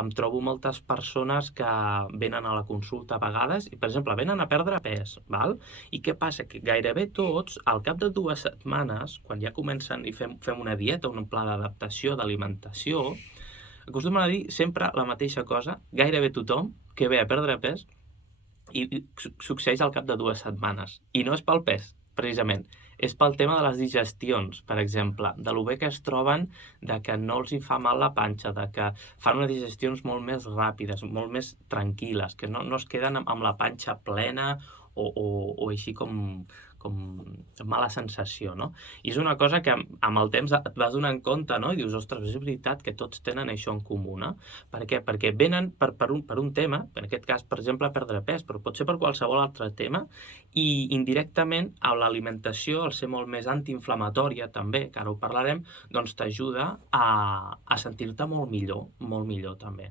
em trobo moltes persones que venen a la consulta a vegades i, per exemple, venen a perdre pes, val? I què passa? Que gairebé tots, al cap de 2 setmanes, quan ja comencen i fem una dieta, un pla d'adaptació, d'alimentació, acostumen a dir sempre la mateixa cosa, gairebé tothom que ve a perdre pes i succeeix al cap de 2 setmanes. I no és pel pes, precisament. És pel tema de les digestions, per exemple, de lo bé que es troben, de que no els hi fa mal la panxa, de que fan unes digestions molt més ràpides, molt més tranquil·les, que no es queden amb la panxa plena o així com mala sensació, no? I és una cosa que amb el temps et vas donant compte, no? I dius, ostres, és veritat que tots tenen això en comú, no? Per què? Perquè venen per un tema, en aquest cas, per exemple, perdre pes, però pot ser per qualsevol altre tema, i indirectament a l'alimentació, al ser molt més antiinflamatòria també, que ara ho parlarem, doncs t'ajuda a sentir-te molt millor també.